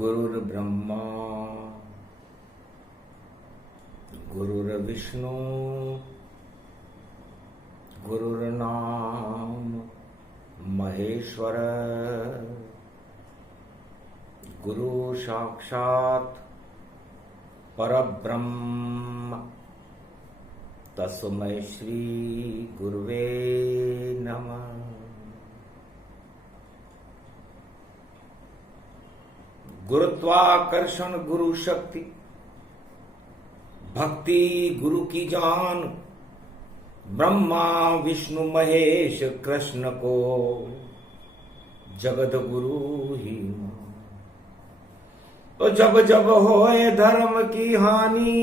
गुरुर्ब्रह्मा गुरुर्विष्णु गुरुर्नाम महेश्वर गुरु साक्षात् परब्रह्म तस्मै श्री गुरुवे नमः। गुरुत्वाकर्षण गुरु शक्ति, भक्ति गुरु की जान, ब्रह्मा विष्णु महेश कृष्ण को जगत गुरु ही मान। तो जब जब होए धर्म की हानि,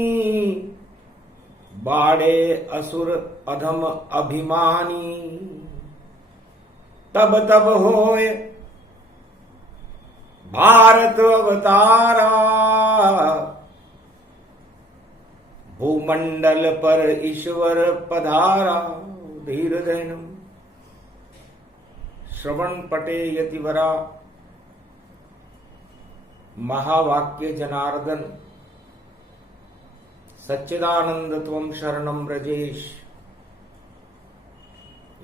बाड़े असुर अधम अभिमानी, तब तब होए भारत अवतारा, भूमंडल पर ईश्वर पधारा। धीरधैनम श्रवण पटे यतिवरा, महावाक्य जनार्दन, सच्चिदानंद त्वं शरणं व्रजेश,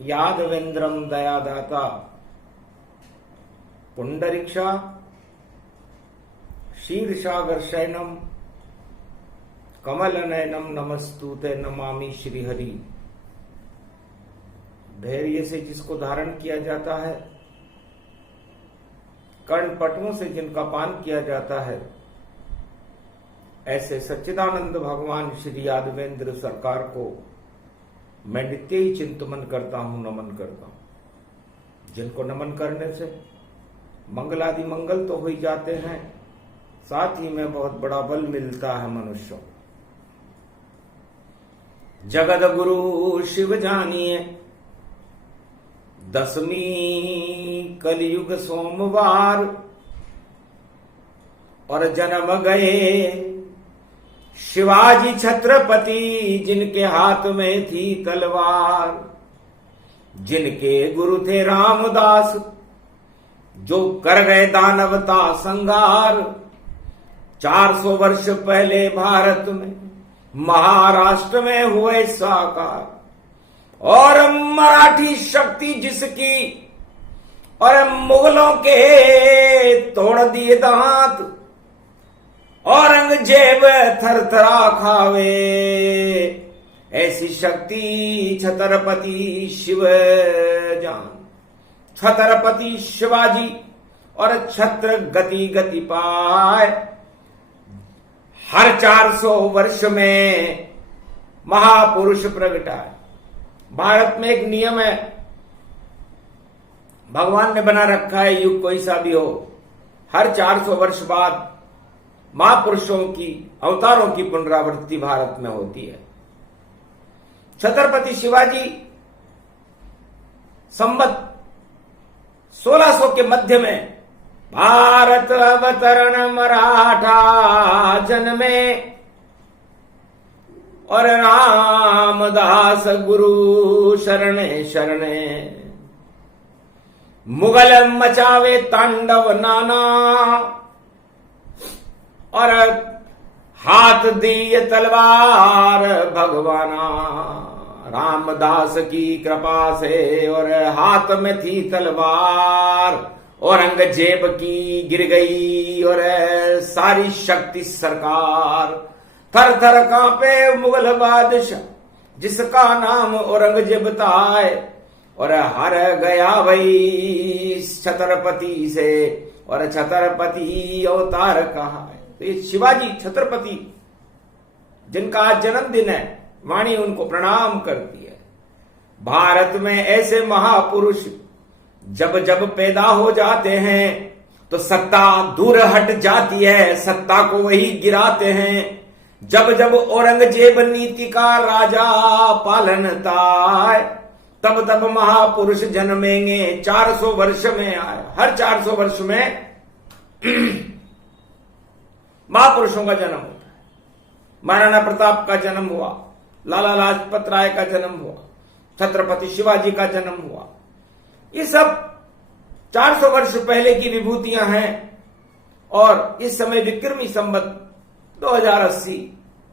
यादवेन्द्रम दयादाता, पुंडरीक्षा क्षीरसागर शयनम कमल नयनम नमस्तुते नमामि श्री हरि। धैर्य से जिसको धारण किया जाता है, कर्णपटुओं से जिनका पान किया जाता है, ऐसे सच्चिदानंद भगवान श्री यादवेंद्र सरकार को मैं नित्य ही चिंतन करता हूं, नमन करता हूं। जिनको नमन करने से मंगलादि मंगल तो हो ही जाते हैं, साथ ही में बहुत बड़ा बल मिलता है मनुष्यों। जगत गुरु शिव जानिए, दसवीं कलयुग सोमवार, और जन्म गए शिवाजी छत्रपति, जिनके हाथ में थी तलवार, जिनके गुरु थे रामदास, जो कर गए दानवता संगार। 400 वर्ष पहले भारत में महाराष्ट्र में हुए साकार, और मराठी शक्ति जिसकी, और मुगलों के तोड़ दिए दांत, औरंगजेब थरथरा खावे, ऐसी शक्ति छत्रपति शिव जान। छत्रपति शिवाजी और छत्र गति गति पाए, हर 400 वर्ष में महापुरुष प्रगटाए। भारत में एक नियम है, भगवान ने बना रखा है, युग कोई सा भी हो, हर 400 वर्ष बाद महापुरुषों की अवतारों की पुनरावृत्ति भारत में होती है। छत्रपति शिवाजी संवत 1600 के मध्य में भारत अवतरण मराठा जन्मे, और रामदास गुरु शरणे शरणे, मुगल मचावे तांडव नाना, और हाथ दिए तलवार भगवाना। रामदास की कृपा से और हाथ में थी तलवार, औरंगजेब की गिर गई और सारी शक्ति सरकार। थर थर कांपे मुगल बादशाह, जिसका नाम औरंगजेब था, और हर गया भाई छत्रपति से, और छत्रपति अवतार कहा है। तो ये शिवाजी छत्रपति जिनका आज जन्मदिन है, वाणी उनको प्रणाम करती है। भारत में ऐसे महापुरुष जब जब पैदा हो जाते हैं तो सत्ता दूर हट जाती है, सत्ता को वही गिराते हैं। जब जब औरंगजेब नीति का राजा पालनता है, तब तब महापुरुष जन्मेंगे। 400 वर्ष में आए, हर 400 वर्ष में महापुरुषों का जन्म होता है। महाराणा प्रताप का जन्म हुआ, लाला लाजपत राय का जन्म हुआ, छत्रपति शिवाजी का जन्म हुआ। ये सब 400 वर्ष पहले की विभूतियां हैं और इस समय विक्रमी संवत 2080,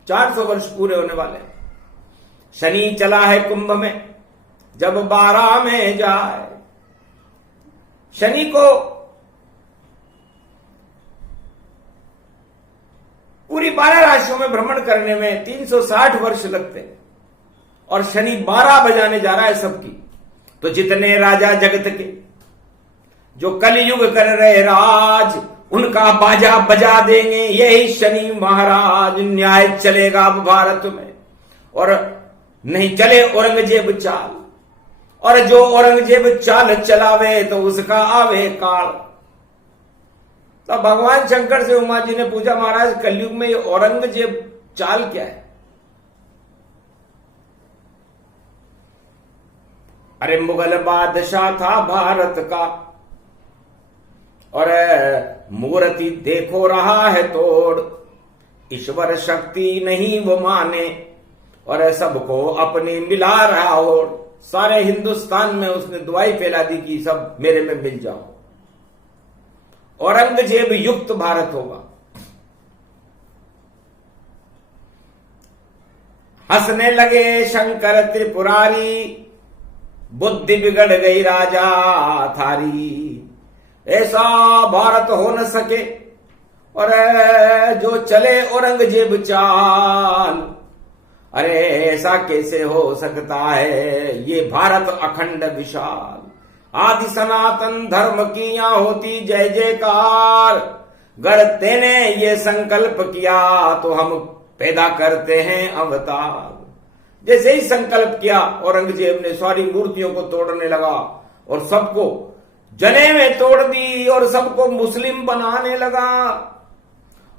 400 वर्ष पूरे होने वाले हैं। शनि चला है कुंभ में, जब 12 में जाए। शनि को पूरी 12 राशियों में भ्रमण करने में 360 वर्ष लगते हैं और शनि 12 बजाने जा रहा है सबकी। तो जितने राजा जगत के जो कलयुग कर रहे राज, उनका बाजा बजा देंगे यही शनि महाराज। न्याय चलेगा अब भारत में और नहीं चले औरंगजेब चाल, और जो औरंगजेब चाल चलावे तो उसका आवे काल। तो भगवान शंकर से उमा जी ने पूछा, महाराज कलयुग में ये औरंगजेब चाल क्या है? अरे मुगल बादशाह था भारत का, और मूर्ति देखो रहा है तोड़, ईश्वर शक्ति नहीं वो माने, और सबको अपनी मिला रहा हो। सारे हिंदुस्तान में उसने दुआई फैला दी कि सब मेरे में मिल जाओ। औरंगजेब युक्त भारत होगा। हंसने लगे शंकर त्रिपुरारी, बुद्धि बिगड़ गई राजा थारी। ऐसा भारत हो न सके और जो चले औरंगजेब चाल। अरे ऐसा कैसे हो सकता है, ये भारत अखंड विशाल। आदि सनातन धर्म की यहाँ होती जय जयकार। गर तेने ये संकल्प किया तो हम पैदा करते हैं अवतार। जैसे ही संकल्प किया, औरंगजेब ने सारी मूर्तियों को तोड़ने लगा और सबको जने में तोड़ दी और सबको मुस्लिम बनाने लगा।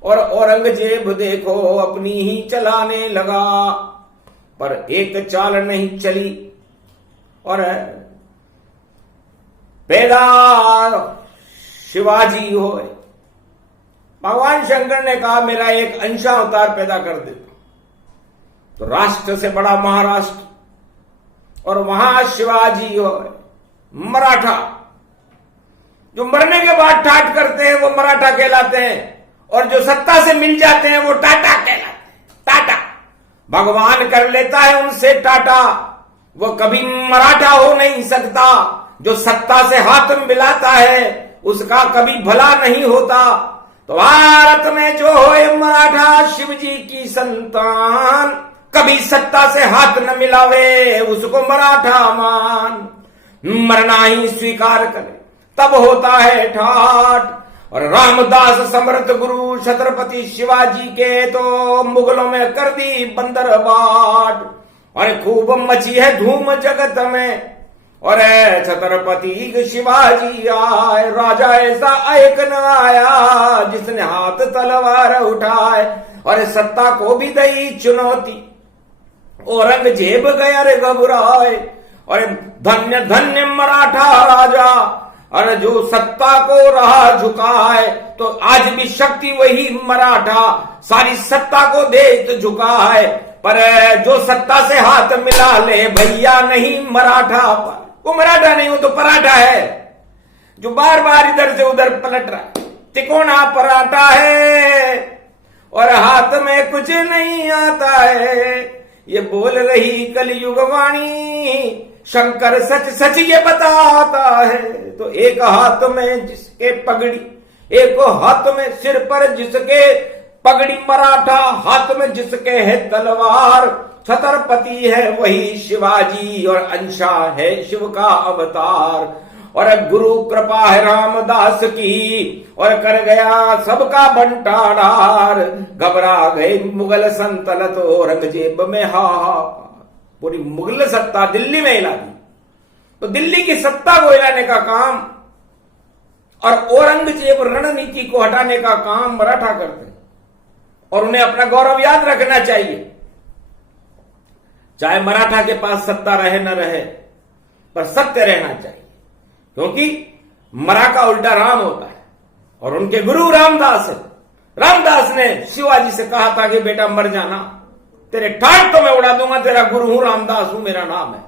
और औरंगजेब देखो अपनी ही चलाने लगा, पर एक चाल नहीं चली। और पैदा शिवाजी हो। भगवान शंकर ने कहा मेरा एक अंशावतार पैदा कर देता। तो राष्ट्र से बड़ा महाराष्ट्र, और वहां शिवाजी हो मराठा। जो मरने के बाद ठाट करते हैं वो मराठा कहलाते हैं, और जो सत्ता से मिल जाते हैं वो टाटा कहलाते हैं। टाटा भगवान कर लेता है उनसे टाटा, वो कभी मराठा हो नहीं सकता। जो सत्ता से हाथ मिलाता है उसका कभी भला नहीं होता। तो भारत में जो हो मराठा शिव जी की संतान, कभी सत्ता से हाथ न मिलावे उसको मराठा मान। मरना ही स्वीकार करे तब होता है ठाट। और रामदास समर्थ गुरु छत्रपति शिवाजी के तो मुगलों में कर दी बंदर बाट। और खूब मची है धूम जगत में, और छत्रपति शिवाजी आए। राजा ऐसा एक न आया जिसने हाथ तलवार उठाए, और सत्ता को भी दई चुनौती। औरंगजेब गया रे घबराए, और धन्य धन्य मराठा राजा। और जो सत्ता को रहा झुकाए, तो आज भी शक्ति वही मराठा सारी सत्ता को दे तो झुकाए। पर जो सत्ता से हाथ मिला ले भैया नहीं मराठा, वो मराठा नहीं, वो तो पराठा है जो बार बार इधर से उधर पलट रहा है। तिकोना पराठा है और हाथ में कुछ नहीं आता है। ये बोल रही कलयुग वाणी, शंकर सच सच ये बताता है। तो एक हाथ में जिसके पगड़ी, एक हाथ में सिर पर जिसके पगड़ी मराठा, हाथ में जिसके है तलवार। छत्रपति है वही शिवाजी और अंशा है शिव का अवतार। और गुरु कृपा है रामदास की, और कर गया सबका बंटाधार। घबरा गए मुगल संतलत औरंगजेब में हाहाकार। पूरी मुगल सत्ता दिल्ली में हिला दी। तो दिल्ली की सत्ता को हिलाने का काम और औरंगजेब रणनीति को हटाने का काम मराठा करते हैं, और उन्हें अपना गौरव याद रखना चाहिए। चाहे मराठा के पास सत्ता रहे न रहे, पर सत्य रहना चाहिए, क्योंकि मरा का उल्टा राम होता है। और उनके गुरु रामदास है। रामदास ने शिवाजी से कहा था कि बेटा मर जाना, तेरे ठाट तो मैं उड़ा दूंगा, तेरा गुरु हूं, रामदास हूं, मेरा नाम है,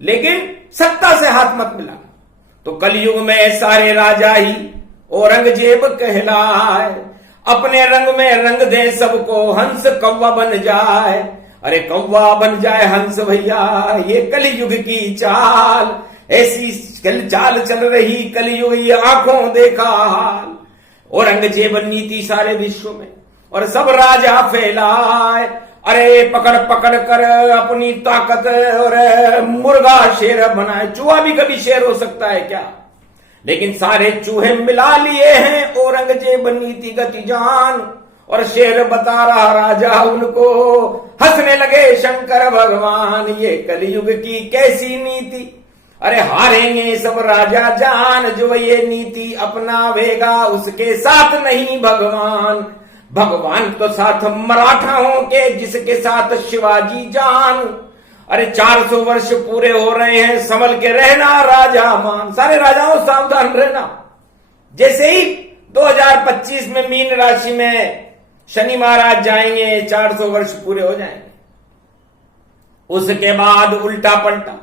लेकिन सत्ता से हाथ मत मिलाना। तो कलयुग में सारे राजा ही औरंगजेब कहलाए। अपने रंग में रंग दे सबको, हंस कौवा बन जाए। अरे कौवा बन जाए हंस भैया, ये कलयुग की चाल। ऐसी चाल चल रही कलयुग, ये आंखों देखा हाल। औरंगजेब नीति सारे विश्व में और सब राजा फैलाए। अरे पकड़ पकड़ कर अपनी ताकत और मुर्गा शेर बनाए। चूहा भी कभी शेर हो सकता है क्या? लेकिन सारे चूहे मिला लिए हैं औरंगजेब नीति गति जान। और शेर बता रहा राजा उनको, हंसने लगे शंकर भगवान, ये कलयुग की कैसी नीति। अरे हारेंगे सब राजा जान, जो ये नीति अपनावेगा उसके साथ नहीं भगवान। भगवान तो साथ मराठाओं के, जिसके साथ शिवाजी जान। अरे 400 वर्ष पूरे हो रहे हैं, संभल के रहना राजा मान। सारे राजाओं सावधान रहना। जैसे ही 2025 में मीन राशि में शनि महाराज जाएंगे, 400 वर्ष पूरे हो जाएंगे। उसके बाद उल्टा पलटा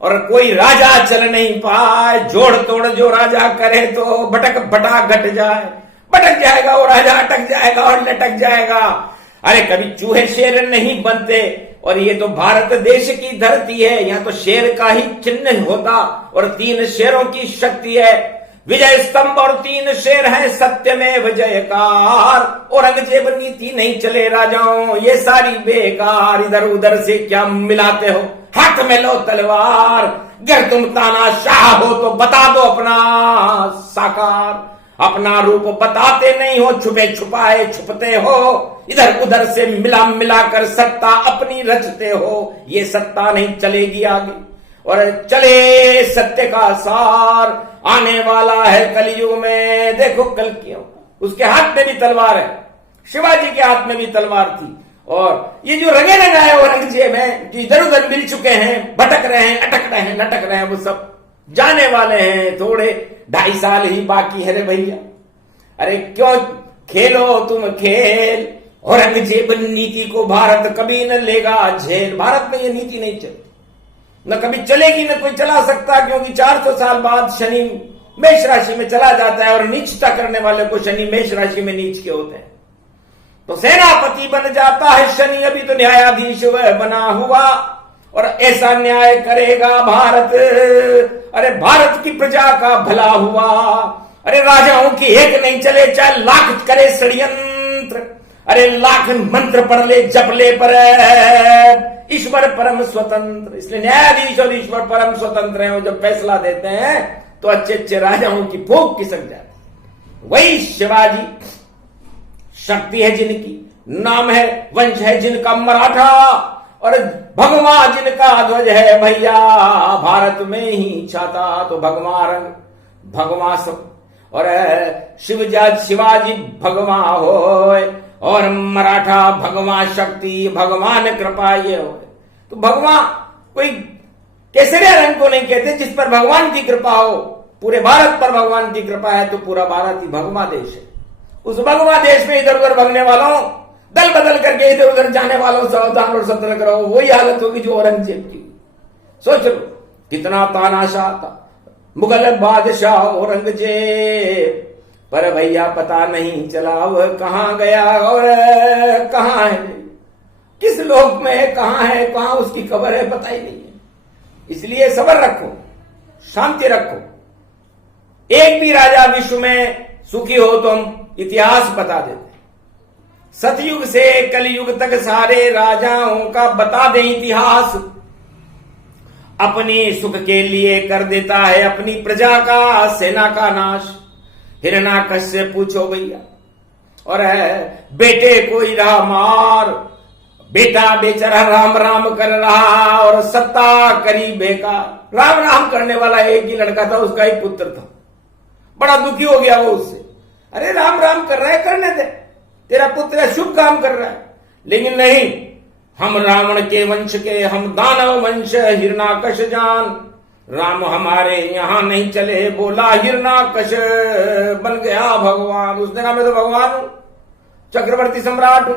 और कोई राजा चल नहीं पाए। जोड़ तोड़ जो राजा करे तो भटक भटा घट जाए। भटक जाएगा वो राजा, अटक जाएगा और लटक जाएगा। अरे कभी चूहे शेर नहीं बनते। और ये तो भारत देश की धरती है, यहाँ तो शेर का ही चिन्ह होता। और 3 शेरों की शक्ति है, विजय स्तंभ और 3 शेर है सत्य में विजयकार। औरंगजेब नीति नहीं चले राजाओं, ये सारी बेकार। इधर उधर से क्या मिलाते हो, हाथ में लो तलवार। अगर तुम तानाशाह हो तो बता दो अपना साकार। अपना रूप बताते नहीं हो, छुपे छुपाए छुपते हो। इधर उधर से मिला मिलाकर सत्ता अपनी रचते हो। ये सत्ता नहीं चलेगी आगे, और चले सत्य का सार। आने वाला है कलयुग में, देखो कल क्यों, उसके हाथ में भी तलवार है, शिवाजी के हाथ में भी तलवार थी। और ये जो रंगे रंगाए औरंगजेब हैं, जो इधर उधर मिल चुके हैं, भटक रहे हैं, अटक रहे हैं, लटक रहे हैं, वो सब जाने वाले हैं। थोड़े 2.5 साल ही बाकी है रे भैया। अरे क्यों खेलो तुम खेल। औरंगजेब नीति को भारत कभी न लेगा झेल। भारत में ये नीति नहीं चलती, न कभी चलेगी, न कोई चला सकता। क्योंकि 400 साल बाद शनि मेष राशि में चला जाता है, और नीचता करने वाले को शनि मेष राशि में नीच के होते हैं। तो सेनापति बन जाता है शनि, अभी तो न्यायाधीश वह बना हुआ। और ऐसा न्याय करेगा भारत, अरे भारत की प्रजा का भला हुआ। अरे राजाओं की एक नहीं चले, चाहे लाख करे षड्यंत्र। अरे लाख मंत्र पढ़ ले, जप ले, पर ईश्वर परम स्वतंत्र। इसलिए न्यायाधीश और ईश्वर परम स्वतंत्र हैं। वो जब फैसला देते हैं तो अच्छे अच्छे राजाओं की भूख खिसक जाती है। वही शिवाजी शक्ति है जिनकी, नाम है, वंश है जिनका मराठा, और भगवा जिनका ध्वज है भैया भारत में ही छाता। तो भगवा रंग, भगवा सब, और शिवाजी भगवा हो, और मराठा भगवा शक्ति, भगवान कृपा ये हो। तो भगवा कोई केसरिया रंग को नहीं कहते जिस पर भगवान की कृपा हो। पूरे भारत पर भगवान की कृपा है, तो पूरा भारत ही भगवा देश है। उस भगवा देश में इधर उधर भगने वालों, दल बदल करके इधर उधर जाने वालों सावधान और सतर्क रहो। वही हालत होगी जो औरंगजेब की। सोच लो कितना तानाशाह था मुगल बादशाह औरंगजेब, पर भैया पता नहीं चला वह कहां गया और कहां है, किस लोक में है, कहां है, कहां उसकी कब्र है, पता ही नहीं है। इसलिए सब्र रखो, शांति रखो। एक भी राजा विश्व में सुखी हो तो हम इतिहास बता देते। सतयुग से कलयुग तक सारे राजाओं का बता दें इतिहास। अपने सुख के लिए कर देता है अपनी प्रजा का, सेना का नाश। हिरण्याकश से पूछो भैया, और है बेटे कोई रहा मार, बेटा बेचारा राम राम कर रहा और सत्ता करी बेकार। राम राम करने वाला एक ही लड़का था, उसका ही पुत्र था। बड़ा दुखी हो गया वो उससे। अरे राम राम कर रहा है, करने दे, तेरा पुत्र शुभ काम कर रहा है। लेकिन नहीं, हम रावण के वंश के, हम दानव वंश, हिरण्याकश जान, राम हमारे यहां नहीं चले। बोला हिरण्याकश, बन गया भगवान। उसने कहा मैं तो भगवान हूं, चक्रवर्ती सम्राट हूं।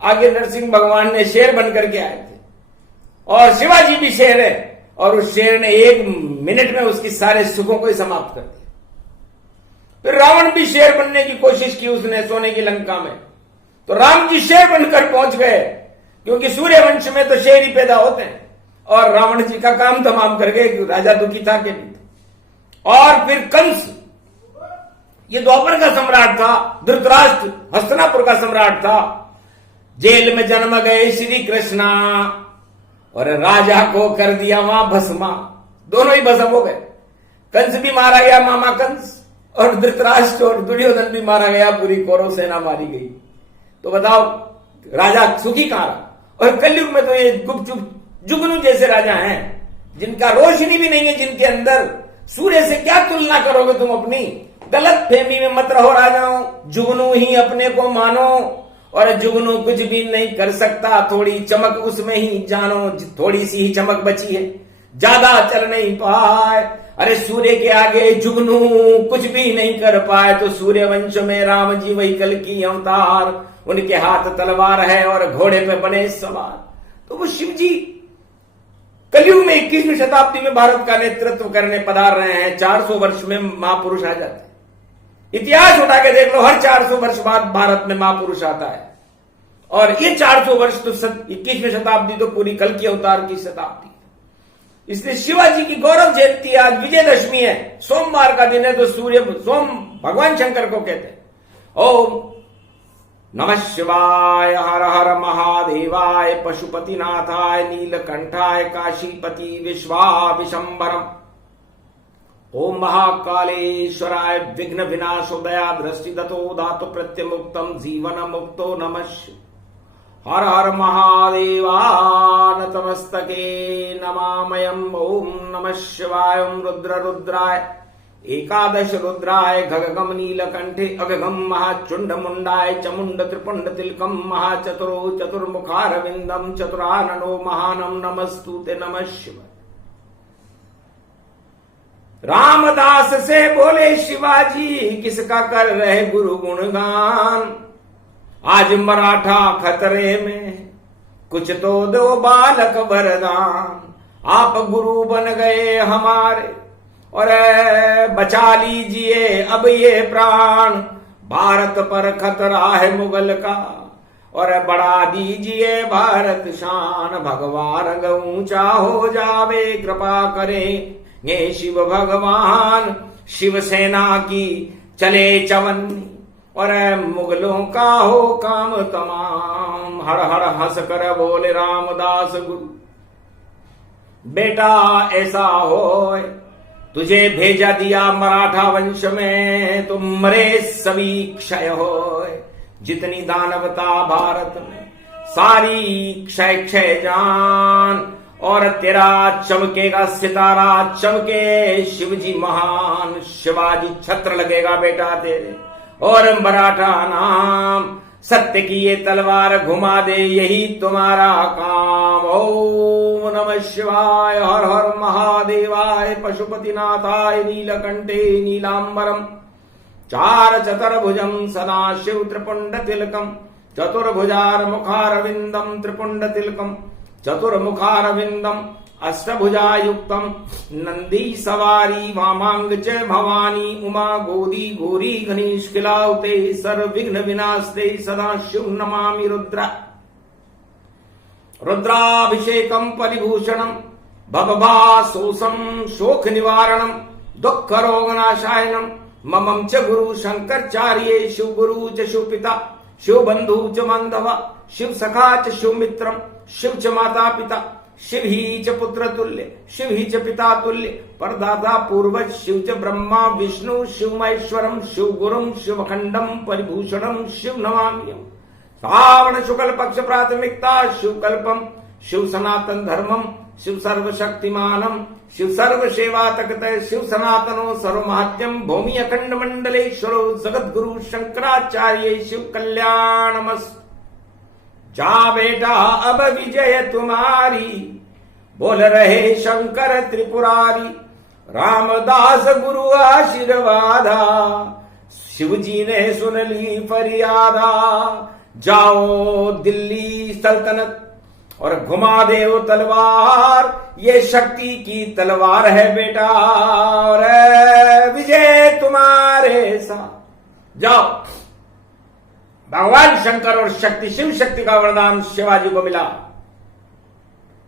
आगे नरसिंह भगवान ने शेर बनकर के आए थे, और शिवाजी भी शेर है, और उस शेर ने 1 मिनट में उसकी सारे सुखों को ही समाप्त कर दिया। फिर रावण भी शेर बनने की कोशिश की उसने सोने की लंका में, तो राम जी शेर बनकर पहुंच गए, क्योंकि सूर्य वंश में तो शेर ही पैदा होते हैं। और रावण जी का काम तमाम कर गए, राजा दुखी था कि नहीं। और फिर कंस, ये द्वापर का सम्राट था, धृतराष्ट्र हस्तिनापुर का सम्राट था, जेल में जन्म गए श्री कृष्णा, और राजा को कर दिया वहां भस्मा, दोनों ही भस्म हो गए। कंस भी मारा गया, मामा कंस, और धृतराष्ट्र और दुर्योधन भी मारा गया, पूरी कौरव सेना मारी गई। तो बताओ राजा सुखी कहां रहा। और कलयुग में तो ये गुपचुप जुगनू जैसे राजा हैं, जिनका रोशनी भी नहीं है, जिनके अंदर सूर्य से क्या तुलना करोगे तुम अपनी। गलत फहमी में मत रहो राजाओं, जुगनू ही अपने को मानो, और जुगनू कुछ भी नहीं कर सकता, थोड़ी चमक उसमें ही जानो, थोड़ी सी ही चमक बची है, ज्यादा चल नहीं पाए। अरे सूर्य के आगे जुगनू कुछ भी नहीं कर पाए, तो सूर्य वंश में राम जी वही कल की अवतार, उनके हाथ तलवार है और घोड़े पे बने सवार। तो वो शिव जी कलयुग में 21वीं शताब्दी में भारत का नेतृत्व करने पधार रहे हैं। 400 वर्ष में महापुरुष आ जाते हैं। इतिहास उठा के देख लो, हर 400 वर्ष बाद भारत में महापुरुष आता है। और ये 400 वर्ष तो 21वीं शताब्दी तो पूरी कल की अवतार की शताब्दी। इसलिए शिवाजी की गौरव जयंती आज विजयदशमी है, सोमवार का दिन है, तो सोम भगवान शंकर को कहते हैं। ओम नमः शिवाय, हर हर महादेवाय, पशुपतिनाथाय, नीलकंठाय, काशीपति विश्वाविशंबरम। ओम महाकालेश्वराय, विघ्न विनाशो दया दृष्टि दतो धातु प्रत्यमुक्तम जीवन मुक्तो नमः शिवाय। हर हर महादेवा नतमस्तके नमामयम्। ओम नमः शिवाय। ओम रुद्र रुद्राय, एकादश रुद्राय, खगगम नीलकंठे अगगम महाचुंड मुंडाय, चमुंड त्रिपुंड तिलकम महाचतुरो चतुर्मुखारविंदम चतुराननो महानम नमस्तुते नमः शिवाय। रामदास से बोले शिवाजी, किसका कर रहे गुरु गुणगान। आज मराठा खतरे में, कुछ तो दो बालक वरदान। आप गुरु बन गए हमारे, और बचा लीजिए अब ये प्राण। भारत पर खतरा है मुगल का, और बढ़ा दीजिए भारत शान। भगवान रंग ऊंचा हो जावे, कृपा करें ये शिव भगवान। शिवसेना की चले चवन्नी, और मुगलों का हो काम तमाम। हर हर हंस कर बोले रामदास गुरु, बेटा ऐसा हो, तुझे भेजा दिया मराठा वंश में, तुम मरे सभी क्षय हो। जितनी दानवता भारत में, सारी क्षय क्षय जान। और तेरा चमकेगा सितारा, चमके शिवजी महान। शिवाजी छत्र लगेगा बेटा तेरे, और मराठा नाम। सत्य की ये तलवार घुमा दे, यही तुम्हारा काम। ओम नमः शिवाय, हर हर महादेवाय, पशुपतिनाथाय, नीलकंठे नीलांबरम। चार चतुर्भुजम सदा शिव त्रिपुंड तिलकम, चतुर्भुजार मुखारविंदम त्रिपुंड तिलकम, चतुर्मुखारविंदम अष्टभुजायुक्तम। नंदी सवारी वामांग च भवानी, उमा गोदी गोरी घनीश खिलाउते। सर्वविघ्न विनाशते सदा शिव नमामि रुद्र। रुद्राभिषेकम परिभूषणम, भवभासोषम शोक निवारणम, दुख रोगनाशायनम। ममं च गुरु शंकराचार्ये, शिव गुरु च शिव पिता, शिव बंधु च बांधव, शिव सखा च शिव मित्रम, शिव च माता पिता, शिव ही च पुत्र तुल्य, शिव ही च पिता तुल्य, परदाता पूर्वज। शिव च ब्रह्मा विष्णु, शिव महेश्वरम, शिव गुरुम शिवखंडम परिभूषणम, शिव नमाम्यहम्। श्रावण शुक्ल पक्ष प्राथमिकता, शिव कल्पम, शिव सनातन धर्मम, शिव सर्वशक्तिमानम, शिव सर्व सेवा तकत, शिव सनातनो सर्वमहत्यम। भूमि अखंड मंडलेश्वरो जगत गुरु शंकराचार्य, शिव कल्याणमस्तु। जा बेटा अब विजय तुम्हारी, बोल रहे शंकर त्रिपुरारी। रामदास गुरु आशीर्वादा, शिवजी ने सुन ली फरियादा। जाओ दिल्ली सल्तनत और घुमा दे वो तलवार, ये शक्ति की तलवार है बेटा, और विजय तुम्हारे साथ। जाओ। भगवान शंकर और शक्ति, शिव शक्ति का वरदान शिवाजी को मिला,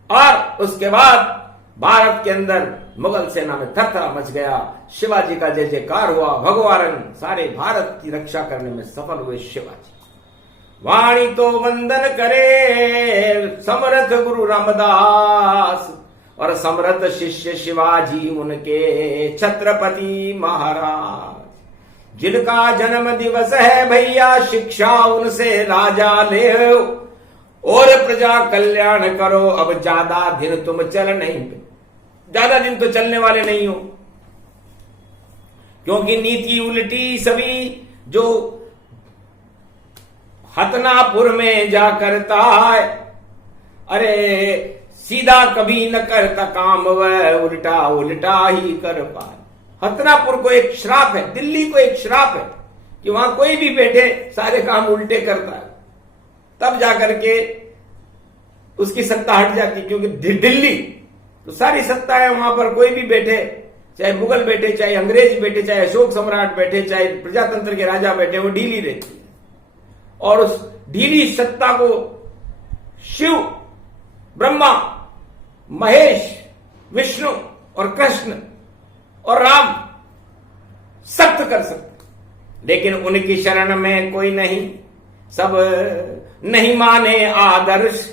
और उसके बाद भारत के अंदर मुगल सेना में थरथरा मच गया। शिवाजी का जय जयकार हुआ। भगवान सारे भारत की रक्षा करने में सफल हुए शिवाजी। वाणी तो वंदन करे समर्थ गुरु रामदास, और समर्थ शिष्य शिवाजी उनके छत्रपति महाराज। जिनका जन्म दिवस है भैया, शिक्षा उनसे राजा ले, और प्रजा कल्याण करो। अब ज्यादा दिन तुम चल नहीं, ज्यादा दिन तो चलने वाले नहीं हो, क्योंकि नीति उल्टी सभी जो हतनापुर में जा करता है, अरे सीधा कभी न करता काम, वह उल्टा उल्टा ही कर पाए। हतनापुर को एक श्राप है, दिल्ली को एक श्राप है कि वहां कोई भी बैठे सारे काम उल्टे करता है, तब जाकर के उसकी सत्ता हट जाती। क्योंकि दिल्ली तो सारी सत्ता है, वहां पर कोई भी बैठे, चाहे मुगल बैठे, चाहे अंग्रेज बैठे, चाहे अशोक सम्राट बैठे, चाहे प्रजातंत्र के राजा बैठे, वो ढीली रहती है। और उस ढीली सत्ता को शिव, ब्रह्मा, महेश, विष्णु और कृष्ण और राम सख्त कर सकते, लेकिन उनकी शरण में कोई नहीं, सब नहीं माने आदर्श।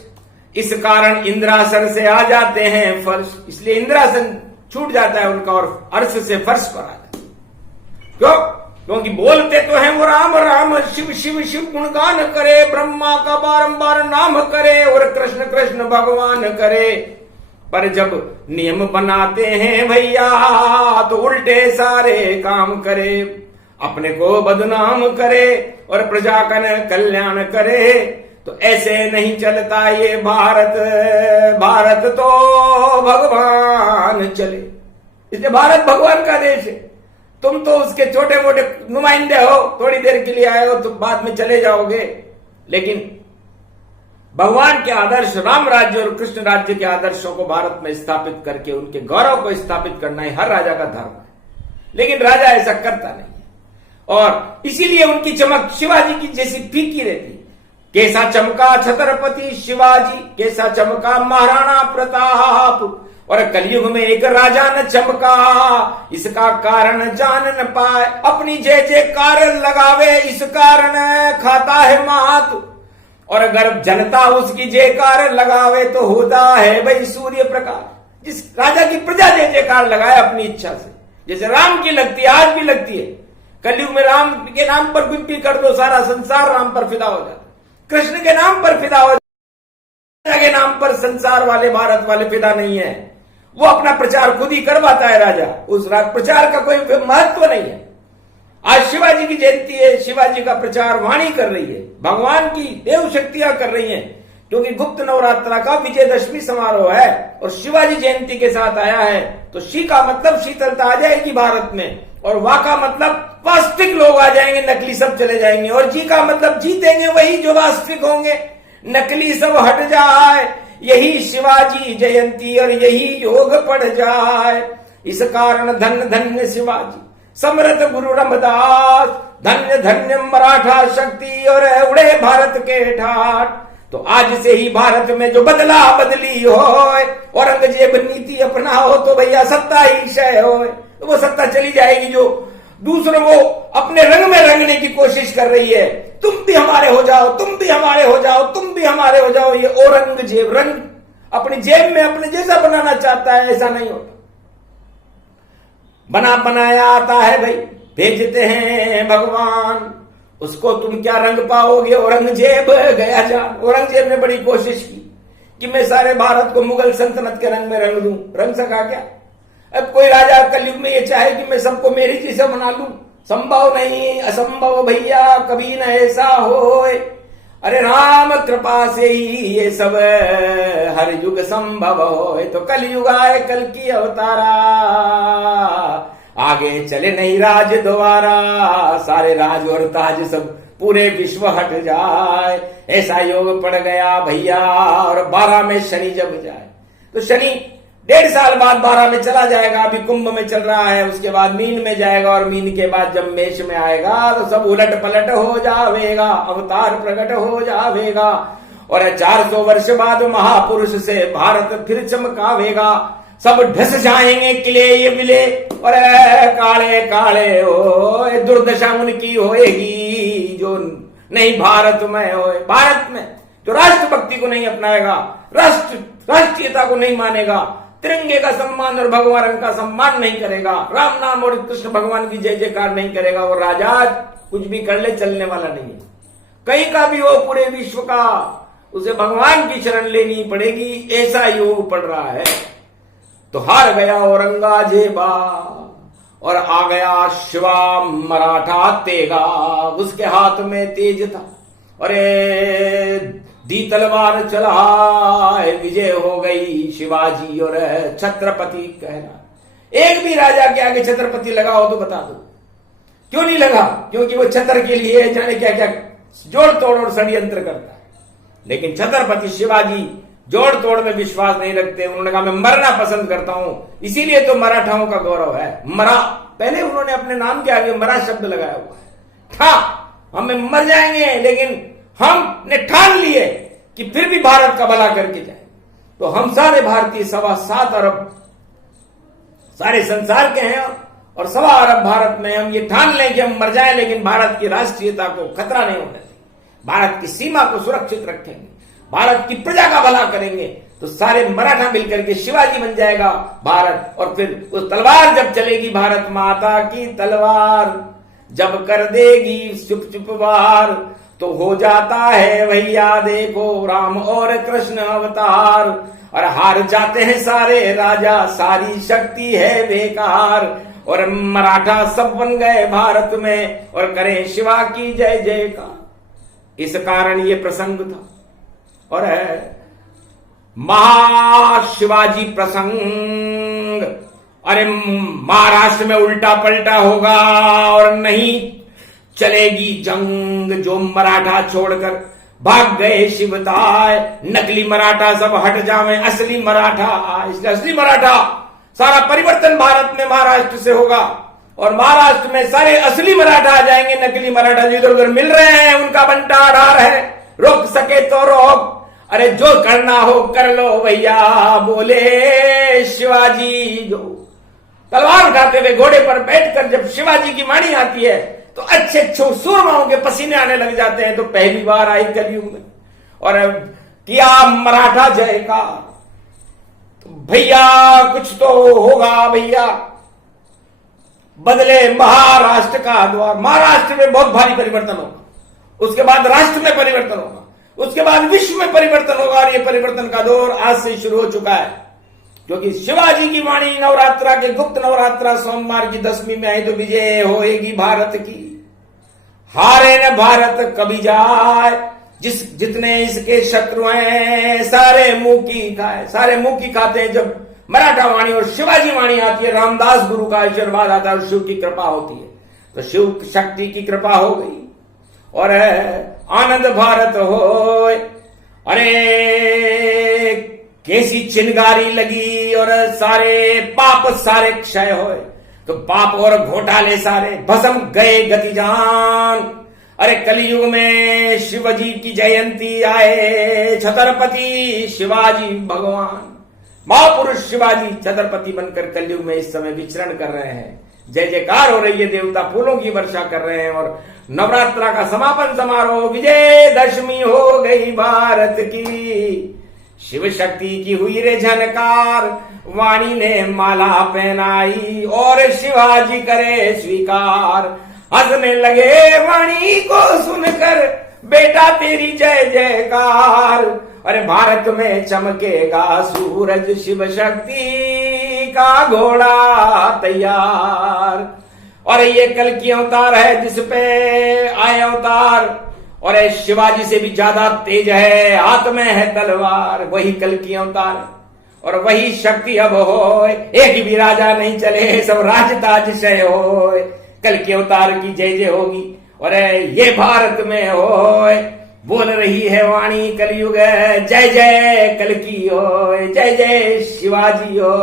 इस कारण इंद्रासन से आ जाते हैं फर्श, इसलिए इंद्रासन छूट जाता है उनका और अर्श से फर्श पर आ जाता है। क्यों? क्योंकि बोलते तो हैं वो राम राम, शिव शिव शिव गुणगान करे, ब्रह्मा का बारंबार नाम करे, और कृष्ण कृष्ण भगवान करे, पर जब नियम बनाते हैं भैया तो उल्टे सारे काम करे। अपने को बदनाम करे और प्रजा का कल्याण करे, तो ऐसे नहीं चलता ये भारत। भारत तो भगवान चले, इसलिए भारत भगवान का देश है। तुम तो उसके छोटे मोटे नुमाइंदे हो, थोड़ी देर के लिए आए हो तो बाद में चले जाओगे, लेकिन भगवान के आदर्श, राम राज्य और कृष्ण राज्य के आदर्शों को भारत में स्थापित करके उनके गौरव को स्थापित करना ही हर राजा का धर्म है, लेकिन राजा ऐसा करता नहीं है। और इसीलिए उनकी चमक शिवाजी की जैसी फीकी रहती। कैसा चमका छत्रपति शिवाजी, कैसा चमका महाराणा प्रताप, और कलयुग में एक राजा न चमका, इसका कारण जान न पाए। अपनी जय जयकार लगावे, इस कारण खाता है मात, और अगर जनता उसकी जयकार लगावे तो होता है भाई सूर्य प्रकाश। जिस राजा की प्रजा जय जयकार लगाए अपनी इच्छा से, जैसे राम की लगती है, आज भी लगती है। कलयुग में राम के नाम पर कुछ भी कर दो, सारा संसार राम पर फिदा हो जाता। कृष्ण के नाम पर फिदा हो जाता, के नाम पर संसार वाले, भारत वाले फिदा नहीं है। वो अपना प्रचार खुद ही करवाता है राजा, उस प्रचार का कोई महत्व नहीं है। आज शिवाजी की जयंती है, शिवाजी का प्रचार वाणी कर रही है, भगवान की देव शक्तियां कर रही हैं, क्योंकि गुप्त नवरात्रा का विजयदशमी समारोह है और शिवाजी जयंती के साथ आया है। तो शी का मतलब शीतलता आ जाएगी भारत में, और वाह का मतलब वास्तविक लोग आ जाएंगे, नकली सब चले जाएंगे, और जी का मतलब जीतेंगे वही जो वास्तविक होंगे, नकली सब हट जाए। यही शिवाजी जयंती और यही योग पड़ जाए। इस कारण धन्य धन्य शिवाजी, समर्थ गुरु रामदास, धन्य धन्य मराठा शक्ति, और उड़े भारत के ठाट। तो आज से ही भारत में जो बदला बदली हो, औरंगजेब नीति अपनाओ, तो भैया सत्ता ही क्षय हो, तो वो सत्ता चली जाएगी जो दूसरों को अपने रंग में रंगने की कोशिश कर रही है। तुम भी हमारे हो जाओ, तुम भी हमारे हो जाओ, तुम भी हमारे हो जाओ। ये औरंगजेब रंग अपनी जेब में अपने जैसा बनाना चाहता है, ऐसा नहीं होता। बना बनाया आता है भाई, भेजते हैं भगवान, उसको तुम क्या रंग पाओगे। औरंगजेब गया जान। औरंगजेब ने बड़ी कोशिश की कि मैं सारे भारत को मुगल सल्तनत के रंग में रंग दूं, रंग सका क्या। अब कोई राजा कलयुग में ये चाहे कि मैं सबको मेरी जैसा बना लूं, संभव नहीं, असंभव भैया, कभी न ऐसा हो। अरे राम कृपा से ही ये सब हर युग संभव हो। तो कलयुग आए, कल की अवतारा, आगे चले नहीं राज द्वारा, सारे राज और ताज सब पूरे विश्व हट जाए। ऐसा योग पड़ गया भैया। और 12 में शनि जब जाए तो शनि 1.5 साल बाद 12 में चला जाएगा। अभी कुंभ में चल रहा है, उसके बाद मीन में जाएगा और मीन के बाद जब मेष में आएगा तो सब उलट पलट हो जावेगा, अवतार प्रकट हो जावेगा। और 400 वर्ष बाद महापुरुष से भारत फिर चमकावेगा। सब ढस जाएंगे किले ये मिले और काले काले हो दुर्दशा उनकी होएगी जो नहीं भारत में होए। भारत में जो राष्ट्रभक्ति को नहीं अपनाएगा, राष्ट्रीयता को नहीं मानेगा, तिरंगे का सम्मान और भगवान का सम्मान नहीं करेगा, राम नाम और कृष्ण भगवान की जय जयकार नहीं करेगा, वो राजा कुछ भी कर ले चलने वाला नहीं है। कहीं का भी हो पूरे विश्व का, उसे भगवान की शरण लेनी पड़ेगी। ऐसा योग पड़ रहा है। तो हार गया औरंगजेबा और आ गया शिवा मराठा तेगा। उसके हाथ में तेज था, अरे दी तलवार चला, विजय हो गई शिवाजी और छत्रपति कहना। एक भी राजा के आगे छत्रपति लगा हो तो बता दो, क्यों नहीं लगा? क्योंकि वो छत्र के लिए जाने क्या क्या जोड़ तोड़ और षड्यंत्र करता है। लेकिन छत्रपति शिवाजी जोड़ तोड़ में विश्वास नहीं रखते। उन्होंने कहा मैं मरना पसंद करता हूं, इसीलिए तो मराठाओं का गौरव है। मरा, पहले उन्होंने अपने नाम के आगे मरा शब्द लगाया हुआ है। हाँ, हमें मर जाएंगे लेकिन हमने ठान लिए कि फिर भी भारत का भला करके जाए। तो हम सारे भारतीय 7.25 अरब सारे संसार के हैं और 1.25 अरब भारत में हम ये ठान लें कि हम मर जाएं लेकिन भारत की राष्ट्रीयता को खतरा नहीं होने देंगे, भारत की सीमा को सुरक्षित रखेंगे, भारत की प्रजा का भला करेंगे। तो सारे मराठा मिलकर के शिवाजी बन जाएगा भारत। और फिर उस तलवार जब चलेगी, भारत माता की तलवार जब कर देगी चुप चुप वार, तो हो जाता है भैया देखो राम और कृष्ण अवतार। और हार जाते हैं सारे राजा, सारी शक्ति है बेकार। और मराठा सब बन गए भारत में और करें शिवा की जय जयकार। इस कारण ये प्रसंग था। और महाशिवाजी प्रसंग, अरे महाराष्ट्र में उल्टा पलटा होगा और नहीं चलेगी जंग। जो मराठा छोड़कर भाग गए शिवताय, नकली मराठा सब हट जावे, असली मराठा। इसलिए असली मराठा सारा परिवर्तन भारत में महाराष्ट्र से होगा और महाराष्ट्र में सारे असली मराठा आ जाएंगे। नकली मराठा जो इधर उधर मिल रहे हैं उनका बंटाढार है, रोक सके तो रोक। अरे जो करना हो कर लो भैया, बोले शिवाजी। जो तलवार उठाते हुए घोड़े पर बैठकर जब शिवाजी की वाणी आती है तो अच्छे सूरमाओं के पसीने आने लग जाते हैं। तो पहली बार आई कलयुग में और किया मराठा जय का, तो भैया कुछ तो होगा भैया। बदले महाराष्ट्र का द्वार। महाराष्ट्र में बहुत भारी परिवर्तन होगा, उसके बाद राष्ट्र में परिवर्तन होगा, उसके बाद विश्व में परिवर्तन होगा। और ये परिवर्तन का दौर आज से शुरू हो चुका है, क्योंकि शिवाजी की वाणी नवरात्रा के गुप्त नवरात्रा सोमवार की 10वीं में आई तो विजय होएगी भारत की। हारे न भारत कभी जाए, जितने इसके शत्रु हैं सारे मुंह की खाए। सारे मुंह की खाते हैं जब मराठा वाणी और शिवाजी वाणी आती है। रामदास गुरु का आशीर्वाद आता है और शिव की कृपा होती है, तो शिव शक्ति की कृपा हो गई और आनंद भारत हो। अरे कैसी चिनगारी लगी और सारे पाप सारे क्षय होए। तो पाप और घोटाले सारे भस्म गए गति जान। अरे कलयुग में शिवजी की जयंती आए, छत्रपति शिवाजी भगवान महापुरुष शिवाजी छत्रपति बनकर कलयुग में इस समय विचरण कर रहे हैं। जय जयकार हो रही है, देवता फूलों की वर्षा कर रहे हैं। और नवरात्रा का समापन समारोह, विजयदशमी हो गई भारत की। शिव शक्ति की हुई रे झनकार, वाणी ने माला पहनाई और शिवाजी करे स्वीकार। हंसने लगे वाणी को सुनकर, बेटा तेरी जय जयकार। अरे भारत में चमकेगा सूरज, शिव शक्ति का घोड़ा तैयार। और ये कल की अवतार है जिस पे आए अवतार, और शिवाजी से भी ज्यादा तेज है, हाथ में है तलवार। वही कल की अवतार है और वही शक्ति अब हो। एक भी राजा नहीं चले, सब राज ताज शय हो। कल के अवतार की जय जय होगी और ये भारत में हो बोल रही है वाणी कलयुग जय जय कल की हो, जय जय शिवाजी हो।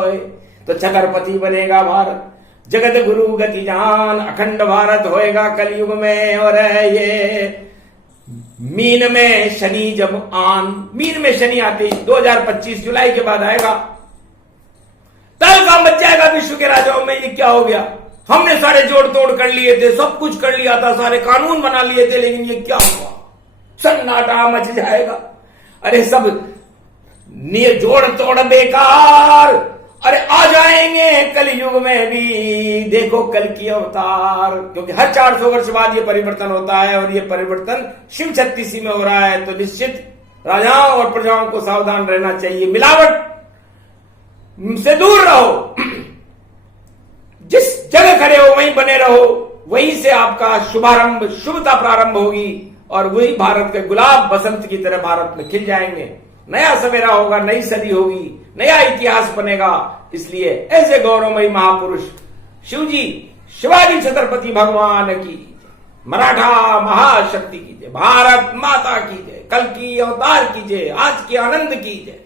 तो छत्रपति बनेगा भारत, जगत गुरु गति जान, अखंड भारत होएगा कलयुग में। और ये मीन में शनि जब मीन में शनि आते 2025 जुलाई के बाद आएगा, तल का मच जाएगा विश्व के राजाओं में। ये क्या हो गया, हमने सारे जोड़ तोड़ कर लिए थे, सब कुछ कर लिया था, सारे कानून बना लिए थे, लेकिन ये क्या हुआ, सन्नाटा मच जाएगा। अरे सब जोड़ तोड़ बेकार, अरे आ जाएंगे कलयुग में भी, देखो कल की अवतार। क्योंकि हर 400 वर्ष बाद ये परिवर्तन होता है, और ये परिवर्तन शिव 36 में हो रहा है। तो निश्चित राजाओं और प्रजाओं को सावधान रहना चाहिए, मिलावट से दूर रहो, जिस जगह खड़े हो वहीं बने रहो, वहीं से आपका शुभारंभ शुभता प्रारंभ होगी, और वही भारत के गुलाब बसंत की तरह भारत में खिल जाएंगे। नया सवेरा होगा, नई सदी होगी, नया इतिहास बनेगा। इसलिए ऐसे गौरवमयी महापुरुष शिवजी, शिवाजी छत्रपति भगवान की, मराठा महाशक्ति की जय, भारत माता की जय, कल की अवतार की जय, आज की आनंद की जय।